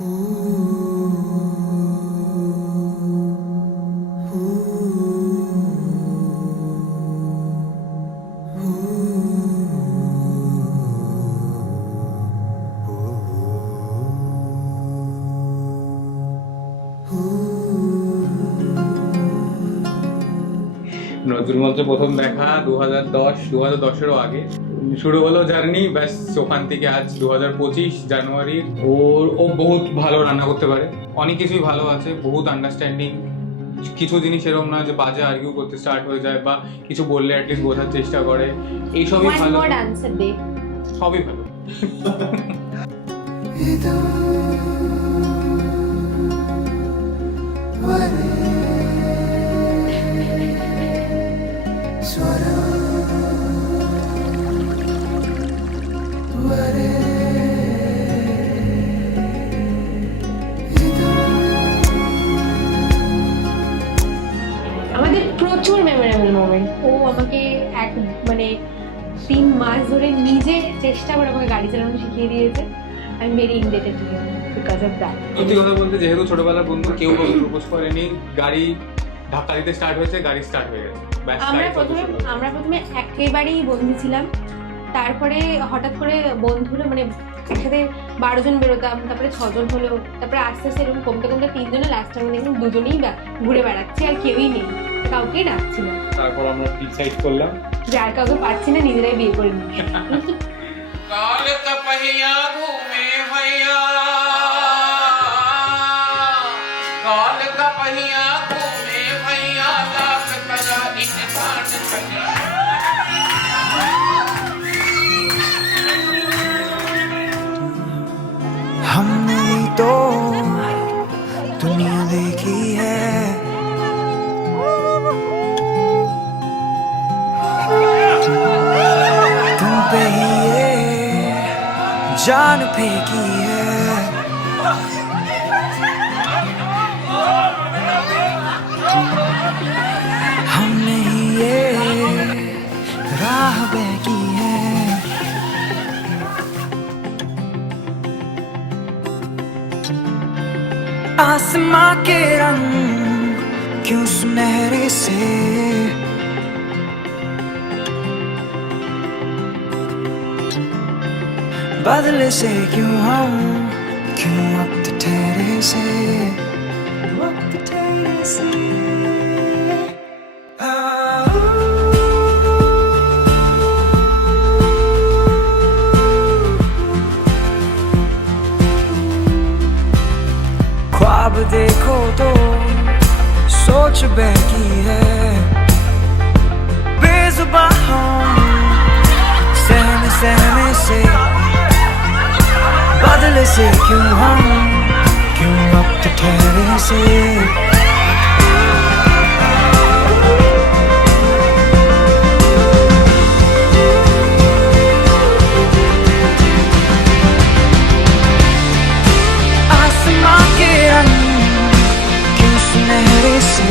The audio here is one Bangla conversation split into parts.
নজরুল মঞ্চে প্রথম দেখা 2010-এরও আগে শুরু হলো জার্নি, ব্যাস ওখান থেকে আজ 2025 জানুয়ারি। ও বহুত ভালো রান্না করতে পারে, অনেক কিছুই ভালো আছে, বহুত আন্ডারস্ট্যান্ডিং। কিছু জিনিস এরকম না যে বাজে আর্গিউ করতে স্টার্ট হয়ে যায়, বা কিছু বললে অ্যাটলিস্ট বোঝার চেষ্টা করে, এইসবই ভালো, সবই ভালো। আমাদের প্রচুর মেমোরেবল মোমেন্ট। ও আমাকে এক 3 মাস ধরে নিজে চেষ্টা করে আমাকে গাড়ি চালানো শিখিয়ে দিয়েছে। I am very indebted to him because of that. সত্যি কথা বলতে, যেহেতু ছোটবেলার বন্ধু, কেউ কাউকে প্রপোজ করেনি, গাড়ি ধাক্কা দিতে স্টার্ট হয়েছে, গাড়ি স্টার্ট হয়ে গেছে। আমরা প্রথমে একেবারেই বন্ধু ছিলাম, তারপরে হঠাৎ করে বন্ধুরা একসাথে 12 জন বেরোতাম, তারপরে 6 জন হলো, তারপরে আস্তে আস্তে এরকম কমতে 3 জনে, লাস্ট টাইমে দেখলাম 2 জনেই ঘুরে বেড়াচ্ছি, আর কেউই নেই, কাউকেই ডাকছি না। তারপর আমরা ডিসাইড করলাম যে আর কাউকে পাচ্ছি না, নিজেরাই বিয়ে করে নিই। কাল কপহিয়া ঘুমে ভাইয়া, কাল কপহিয়া ঘুমে ভাইয়া, লাখ করা ইনসান ছড়িয়া। हमने ही तो दुनिया देखी है, तुम पे ही ये जान फेंकी है। हमने ही ये राह की है। आसमां के रंग क्यों सुनहरे से, बदले से क्यों हम, क्यों वक्त ठहरे से, वक्त ठहरे से। ख्वाब देखो तो सोच बहकी है, बेजुबां हम सहमे सहमे से, बदले से क्यों हम, क्यों वक्त ठहरे से। आसमां के रंग क्यों सुनहरे से,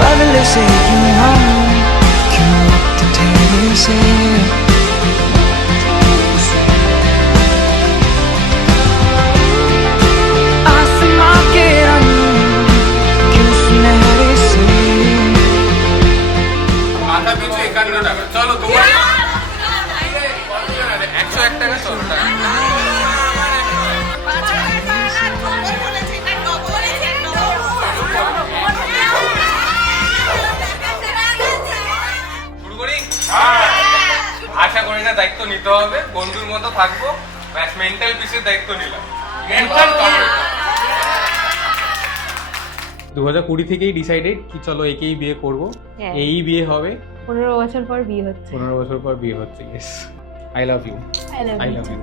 बदले से क्यों हम, क्यों वक्त ठहरे से। आसमां के रंग क्यों सुनहरे से। মাথা পিছু 51 টাকা। চলো তোমার 101 টাকা, 100 টাকা। শুরু করি। আশা করি না দায়িত্ব নিতে হবে, বন্ধুর মতো থাকবো, ব্যাস মেন্টাল পিসের দায়িত্ব নিলাম। 2020 থেকেই ডিসাইডেড কি চলো একেই বিয়ে করবো, এই বিয়ে হবে। 15 বছর পর বিয়ে হচ্ছে। 15 বছর পর বিয়ে হচ্ছে। Yes, I love you. I love I you love too. You.